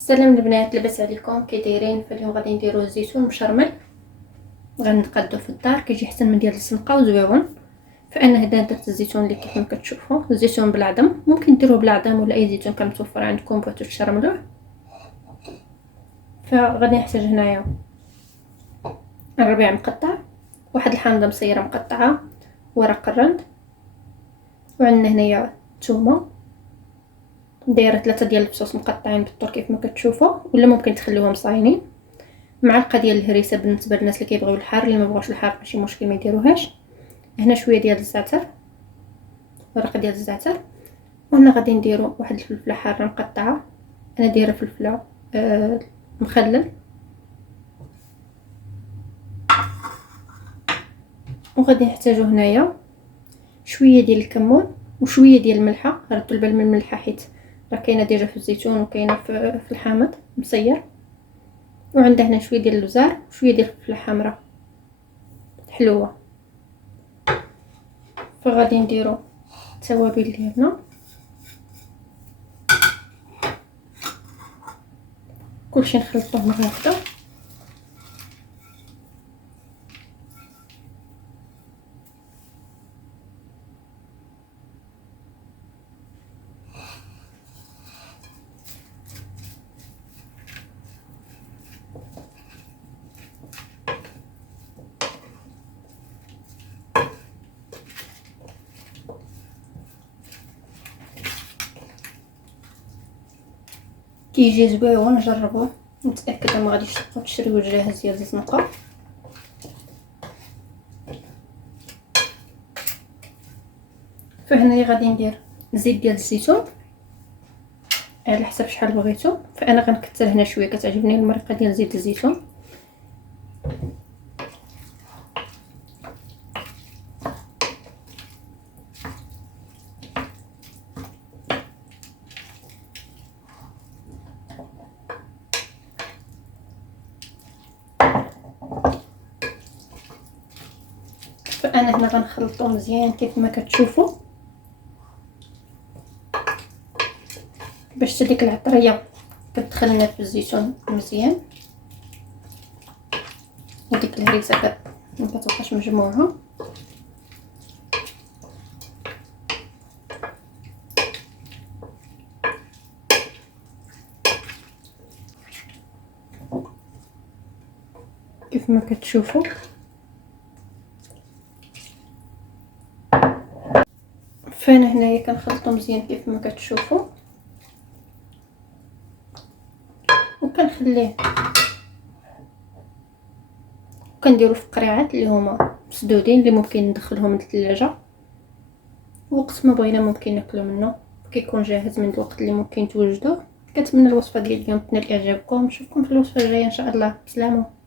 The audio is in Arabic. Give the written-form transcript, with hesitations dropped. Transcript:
السلام البنات، لاباس عليكم؟ كي دايرين؟ فاليوم غادي نديرو الزيتون مشرمل، غنقادو في الدار، كيجي احسن من ديال السنقه وزويون. فانا هنا درت الزيتون اللي كيف ما كتشوفوا، الزيتون بالعظم، ممكن ديروه بالعظم ولا اي زيتون كان متوفر عندكم بغيتو تشرملوه. فغادي نحتاج هنايا الربيع مقطع، واحد الحامضه مصيره مقطعه، ورق الرند، وعندنا هنايا الثومه، دايره 3 ديال الفصوص مقطعين بالطول كيف ما كتشوفوا، ولا ممكن تخليوهم صاينين، معلقه ديال الهريسه بالنسبه للناس اللي كيبغيو الحار، اللي ما بغاوش الحار ماشي مشكل ما يديروهاش. هنا شويه ديال الزعتر، ورقه ديال الزعتر. وهنا غادي نديرو واحد الفلفله حاره مقطعه، انا دايره فلفله مخلل. وغادي نحتاجو هنايا شويه ديال الكمون وشويه ديال الملحه، ردوا البال من الملحه حيت راه كاينه ديجا في الزيتون وكاينه في الحامض مصير. وعندنا هنا شويه ديال الوزار وشويه ديال الفلفله حمراء حلوه. فغادي نديرو التوابل ديالنا، كلشي نخلطوه مره واحده. كيجي زويون، نجربوه، متاكده ما غاديش تبقاو تشريو جاهز ديال الزنقه. فهنايا غادي ندير زيت ديال الزيتون على حسب شحال بغيتو، فانا غنكثر هنا شويه، كتعجبني المرقه ديال زيت الزيتون. فانا هنا غنخلطو مزيان كيف ما كتشوفوا، باش ديك العطريه كتدخل لنا في الزيتون مزيان، وديك الهريسه ما كتبقاش مجموعه. كيف ما كتشوفوا فانا هنايا كنخلطو مزيان كيف ما كتشوفوا، وكنخليه وكنديرو في قريعات اللي هما مسدودين اللي ممكن ندخلهم للثلاجه، وقت ما بغينا ممكن ناكلو منه، كيكون جاهز من الوقت اللي ممكن توجدوه. كنتمنى الوصفه ديال اليوم تنال اعجابكم، نشوفكم في الوصفه الجايه ان شاء الله. بسلامه.